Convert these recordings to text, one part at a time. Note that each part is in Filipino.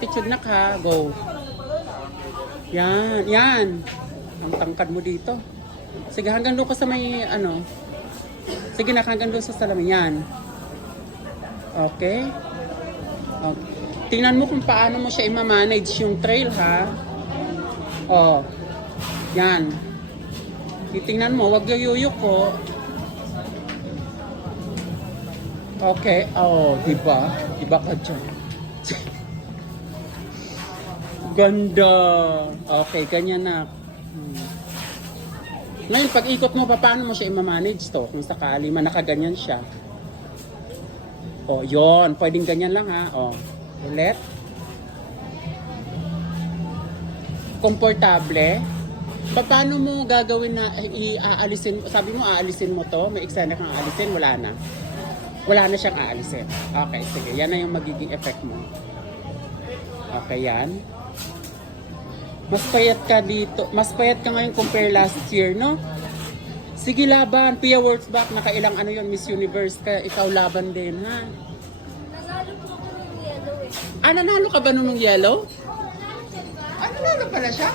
Attitude na ka, go. Yan, yan. Ang tangkad mo dito. Sige, hanggang doon ka sa may, ano. Sige na, hanggang doon sa salamin. Yan. Okay? Okay. Tingnan mo kung paano mo siya i-manage yung trail, ha? Oh. Yan. Titingnan mo, wag yuyuyuk ko. Okay. Oh, diba? Diba ka dyan? Ganda. Okay, ganyan na. Ngayon, pag ikot mo, paano mo siya i-manage to? Kung sakali man nakaganyan siya. O, yon. Pwedeng ganyan lang, ha? O, ulit. Komportable. Paano mo gagawin na iaalisin? Sabi mo, aalisin mo to? May eksena kang aalisin? Wala na. Wala na siyang aalisin. Okay, sige. Yan na yung magiging effect mo. Okay, yan. Mas payat ka dito. Mas payat ka ngayon compare last year, no? Sige, laban. Pia Words back. Nakailang ano yun, Miss Universe ka. Ikaw laban din, ha? Nanalo po ako ng yellow eh. Ah, nanalo ka ba nung yellow? Ah, nanalo pala siya?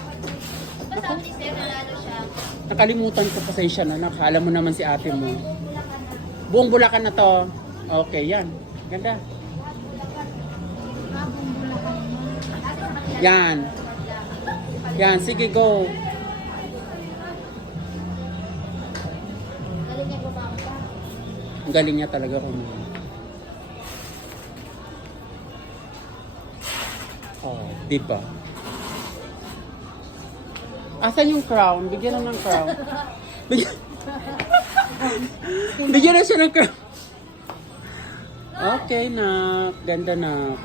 Basta ang liste, nanalo siya. Nakalimutan ko, pasensya na. Nakala mo naman si ate mo. Buong Bulacan na to. Okay, yan. Ganda. Yan. Yan, sige, go. Galing niya bumangka. Ang galing niya talaga kung oh, di ba? Asan yung crown? Bigyan na ng crown. Bigyan na siya ng crown. Okay na. Ganda na.